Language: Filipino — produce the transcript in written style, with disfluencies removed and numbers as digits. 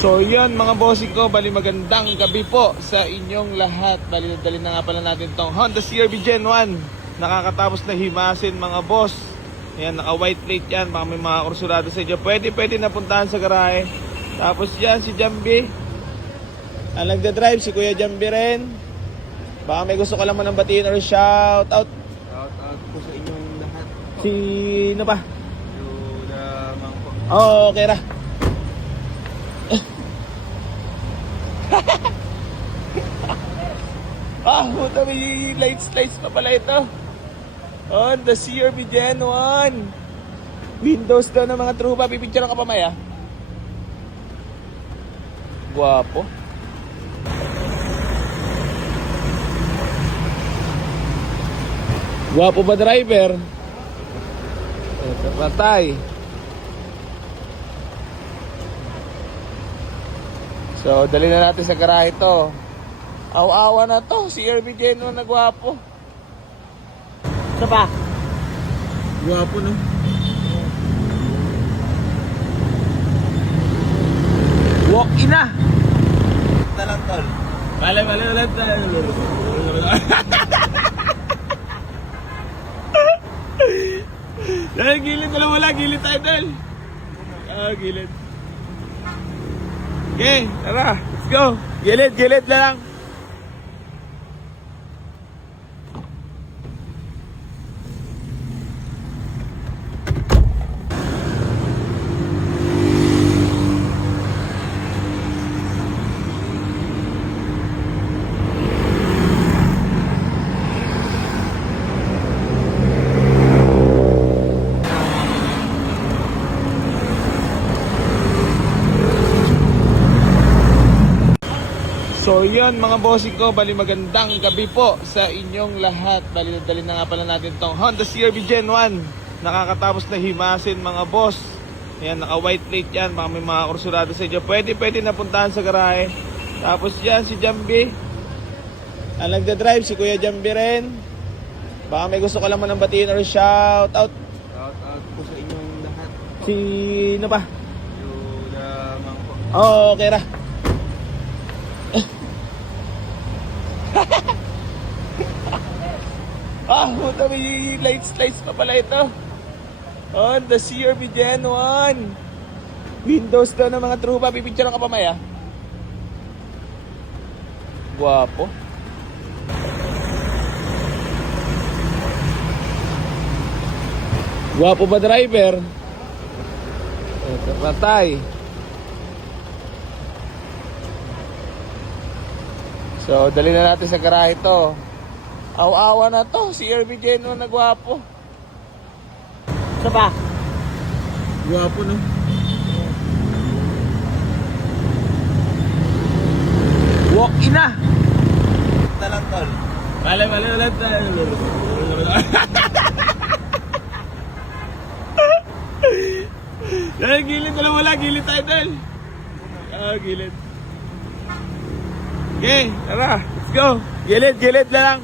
So yun mga bossing ko, bali magandang gabi po sa inyong lahat. Bali nadali na nga pala natin tong Honda CR-V Gen 1. Nakakatapos na himasin mga boss. Yan, naka white plate yan. Baka may mga kursurado sa inyo. Pwede na puntahan sa garahe. Tapos yan si Jambi. Ang nagda-drive si Kuya Jambi rin. Baka may gusto ka lang manang batiin or shout out. Shout out po sa inyong lahat. Sino pa? Yung lamang po. Oh, okay ra. Puta, may lights pa pala ito. On the CR-V Gen 1. Windows daw ng mga trupa. Pipicture ka pa, Maya. Guwapo. Guwapo ba driver? Ito, patay. So, dali na natin sa garahe to. Aw-awa na to, CR-V Gen 1 na gwapo. Ito pa. Guwapo no? Walk-in na. Talang tol. Mali. Gilid na lang wala, gilid tayo dal. Gilid. Okay, tara, let's go. Gilid na lang. So yun mga bossing ko, bali magandang gabi po sa inyong lahat. Bali nadali na nga pala natin tong Honda CR-V Gen 1. Nakakatapos na himasin mga boss. Yan, naka white plate yan. Baka may mga kursurado sa inyo. Pwede na puntahan sa garahe. Tapos yan si Jambi. Ang nagda-drive si Kuya Jambi rin. Baka may gusto ka lang manang batiin or shout out. Shout out po sa inyong lahat. Sino pa? Yung lamang po. Oh, okay ra. Puta, may lights pa pala ito. On the CR-V Gen 1. Windows daw ng mga trupa. Pipicture ka pa, Maya. Guwapo. Guwapo ba driver? Ito, patay. So, dali na natin sa garahe to. Aw-awa na to, CR-V Gen 1 na gwapo. Ito pa. Guwapo no? Walk-in na. Talang tol. Mali. Gilid na lang wala, gilid tayo dal. Gilid. Okay, tara, let's go. Gilid na lang.